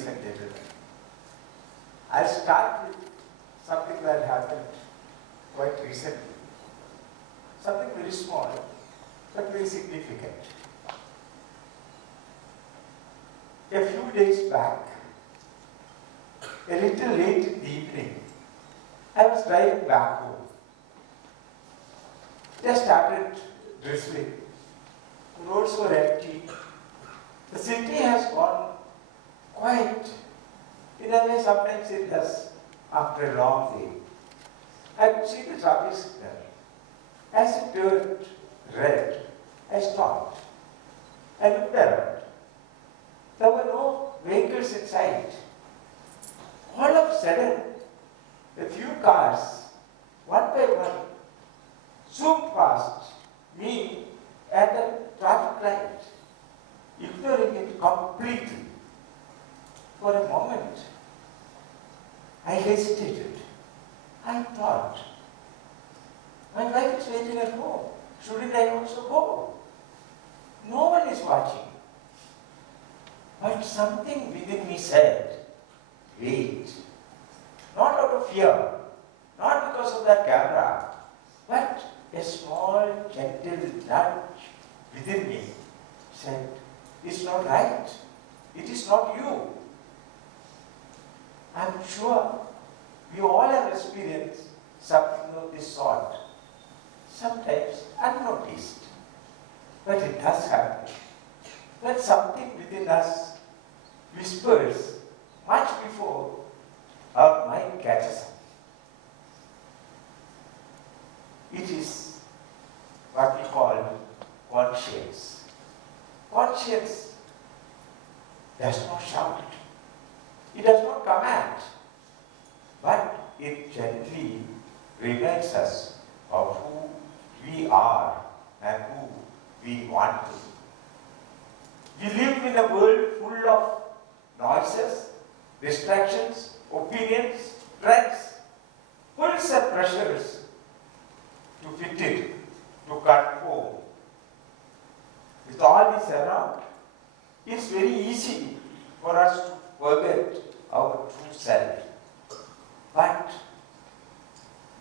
ladies and gentlemen. I'll start with something that happened quite recently. Something very small, but very significant. A few days back, a little late in the evening, I was driving back home. Just started drizzling. The roads were empty. The city has gone quiet. In a way, sometimes it does after a long day. I could see the traffic signal. As it turned red, I stopped. I looked around. There were no vehicles in sight. All of a sudden, a few cars, one by one, zoomed past me at the traffic light, ignoring it completely. For a moment, I hesitated. I thought, my wife is waiting at home. Shouldn't I also go? No one is watching. But something within me said, wait. Not out of fear, not because of that camera, but a small, gentle nudge within me said, it's not right. It is not you. I'm sure we all have experienced something of this sort, sometimes unnoticed. But it does happen. When something within us whispers much before our mind catches up. It is what we call conscience. Conscience does not shout. It does not command, but it gently reminds us of who we are and who we want to be. We live in a world full of noises, distractions, opinions, trends, pulls and pressures to fit it, to conform. With all this around, it's very easy for us to forget our true self. But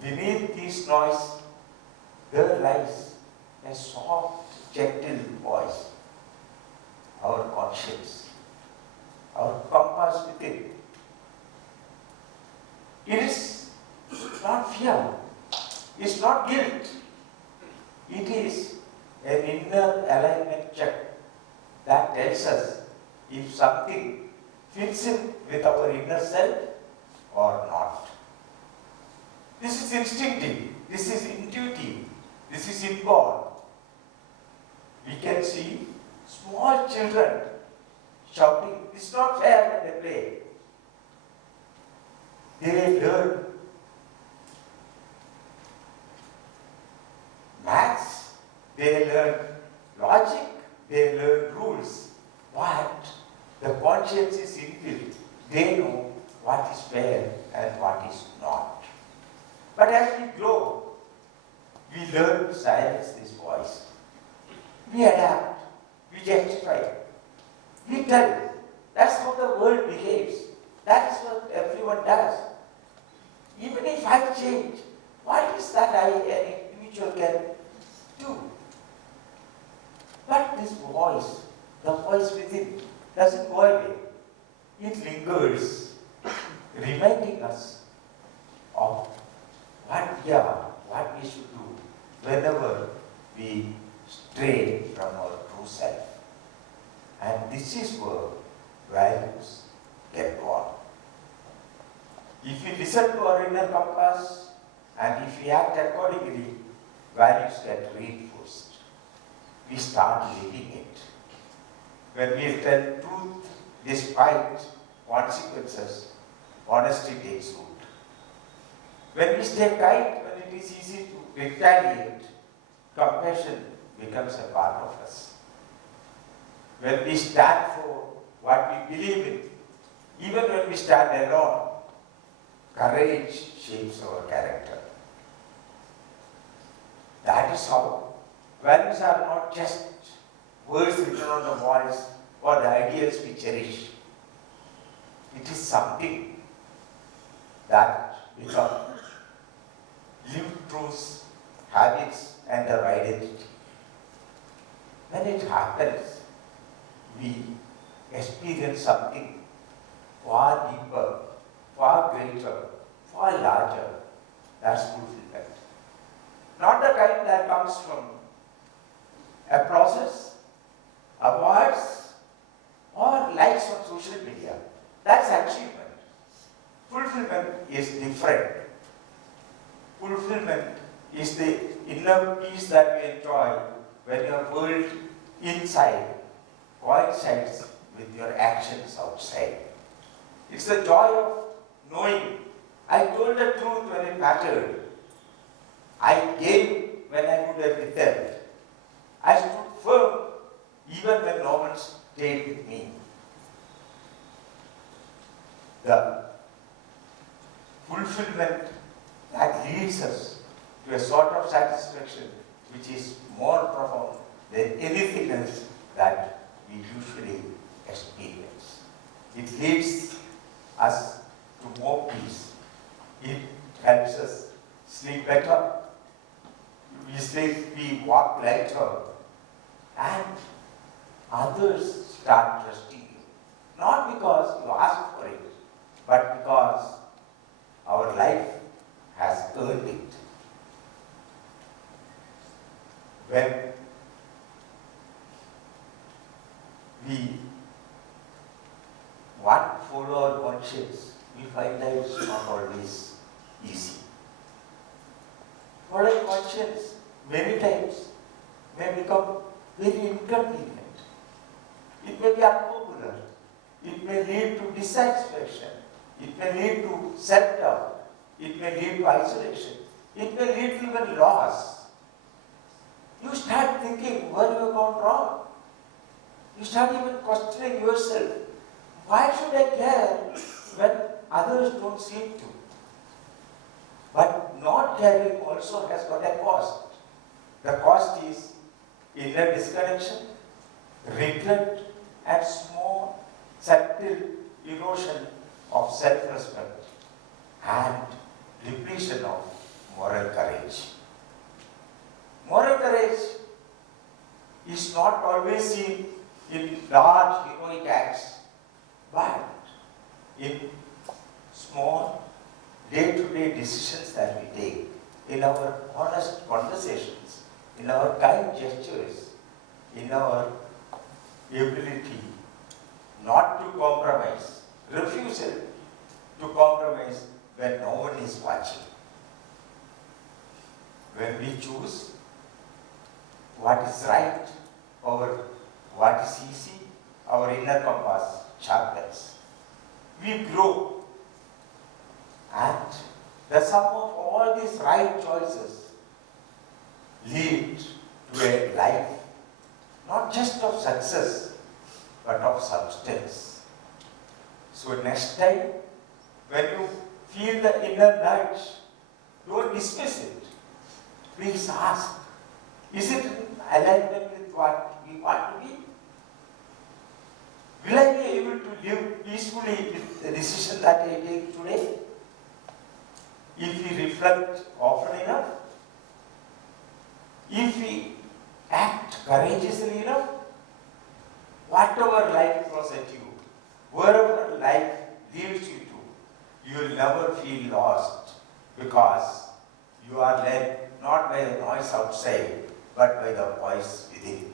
beneath this noise, there lies a soft, gentle voice, our conscience, our compass within. It is not fear, it's not guilt. It is an inner alignment check that tells us if something fits in with our inner self or not. This is instinctive, this is intuitive, this is inborn. We can see small children shouting, it's not fair when they play. They learn maths, they learn logic, they learn rules. But the conscience is inbuilt. They know what is fair and what is not. But as we grow, we learn to silence this voice. We adapt, we justify, we tell. That's how the world behaves. That is what everyone does. Even if I change, what is that I, an individual, can do? But this voice, the voice within, doesn't go away. It lingers, reminding us of what we are, what we should do, whenever we stray from our true self. And this is where values get born. If we listen to our inner compass and if we act accordingly, values get reinforced. We start living it. When we tell truth despite consequences, honesty takes root. When we stay kind, when it is easy to retaliate, compassion becomes a part of us. When we stand for what we believe in, even when we stand alone, courage shapes our character. That is how values are not just words written on the walls or the ideals we cherish. It is something that becomes lived truths, habits, and our identity. When it happens, we experience something far deeper, far greater, far larger. That's fulfillment. Not the kind that comes from applauses, awards, or likes on social media. That's achievement. Fulfillment is different. Fulfillment is the inner peace that we enjoy when your world inside coincides with your actions outside. It's the joy of knowing I told the truth when it mattered. I gave when I could have withheld. I stood firm even when no one stayed with me. The fulfillment that leads us to a sort of satisfaction which is more profound than anything else that we usually experience. It leads us to more peace. It helps us sleep better. We walk lighter, and others start trusting you. Not because you ask for it, but because our life has earned it. When we want to follow our conscience, we find that it's not always easy. Following conscience many times may become very inconvenient. It may be unpopular. It may lead to dissatisfaction. It may lead to self-doubt. It may lead to isolation. It may lead to even loss. You start thinking where you have gone wrong. You start even questioning yourself. Why should I care when others don't seem to? But not caring also has got a cost. The cost is inner disconnection, regret, and small, subtle erosion of self-respect and depletion of moral courage. Moral courage is not always seen in large heroic acts, but in small day-to-day decisions that we take, in our honest conversations, in our kind gestures, in our ability not to compromise, refusal to compromise when no one is watching. When we choose what is right over what is easy, our inner compass sharpens. We grow, and the sum of all these right choices lead to a life not just of success, but of substance. So next time, when you feel the inner nudge, don't dismiss it. Please ask, is it in alignment with what we want to be? Will I be able to live peacefully with the decision that I take today? If we reflect often enough, if we act courageously enough, whatever life throws at you, wherever life leads you to, you will never feel lost, because you are led not by the noise outside, but by the voice within.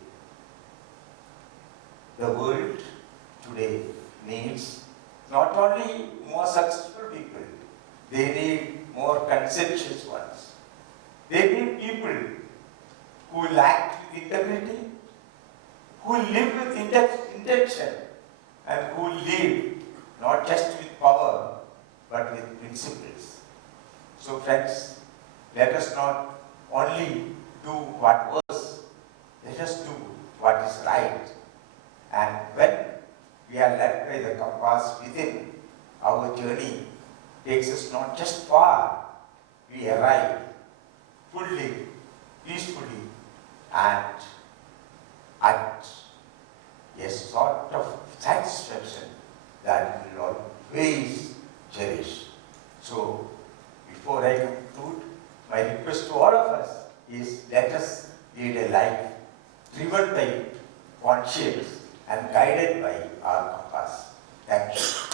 The world today needs not only more successful people, they need more conscientious ones. They need people who act with integrity, who live with intention, and who live not just with power, but with principles. So friends, let us not only do what works, let us do what is right. And when we are led by the compass within, our journey takes us not just far, we arrive fully, peacefully, and at a sort of satisfaction that will to all of us is let us lead a life driven by conscience and guided by our compass. Thank you.